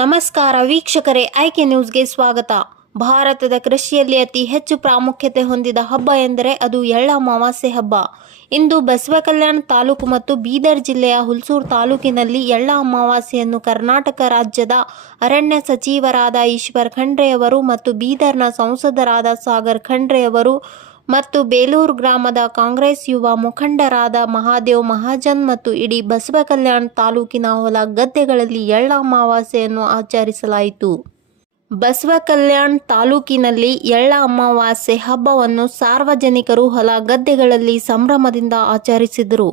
ನಮಸ್ಕಾರ ವೀಕ್ಷಕರೇ, ಆಯ್ಕೆ ನ್ಯೂಸ್ಗೆ ಸ್ವಾಗತ. ಭಾರತದ ಕೃಷಿಯಲ್ಲಿ ಅತಿ ಹೆಚ್ಚು ಪ್ರಾಮುಖ್ಯತೆ ಹೊಂದಿದ ಹಬ್ಬ ಎಂದರೆ ಅದು ಎಳ್ಳ ಅಮಾವಾಸ್ಯೆ ಹಬ್ಬ. ಇಂದು ಬಸವಕಲ್ಯಾಣ ತಾಲೂಕು ಮತ್ತು ಬೀದರ್ ಜಿಲ್ಲೆಯ ಹುಲ್ಸೂರು ತಾಲೂಕಿನಲ್ಲಿ ಎಳ್ಳ ಅಮಾವಾಸ್ಯೆಯನ್ನು ಕರ್ನಾಟಕ ರಾಜ್ಯದ ಅರಣ್ಯ ಸಚಿವರಾದ ಈಶ್ವರ್ ಖಂಡ್ರೆಯವರು ಮತ್ತು ಬೀದರ್ನ ಸಂಸದರಾದ ಸಾಗರ್ ಖಂಡ್ರೆಯವರು ಮತ್ತು ಬೇಲೂರು ಗ್ರಾಮದ ಕಾಂಗ್ರೆಸ್ ಯುವ ಮುಖಂಡರಾದ ಮಹಾದೇವ್ ಮಹಾಜನ್ ಮತ್ತು ಇಡೀ ಬಸವಕಲ್ಯಾಣ ತಾಲೂಕಿನ ಹೊಲ ಗದ್ದೆಗಳಲ್ಲಿ ಎಳ್ಳ ಅಮಾವಾಸ್ಯೆಯನ್ನು ಆಚರಿಸಲಾಯಿತು. ಬಸವಕಲ್ಯಾಣ ತಾಲೂಕಿನಲ್ಲಿ ಎಳ್ಳ ಅಮಾವಾಸ್ಯೆ ಹಬ್ಬವನ್ನು ಸಾರ್ವಜನಿಕರು ಹೊಲ ಗದ್ದೆಗಳಲ್ಲಿ ಸಂಭ್ರಮದಿಂದ ಆಚರಿಸಿದರು.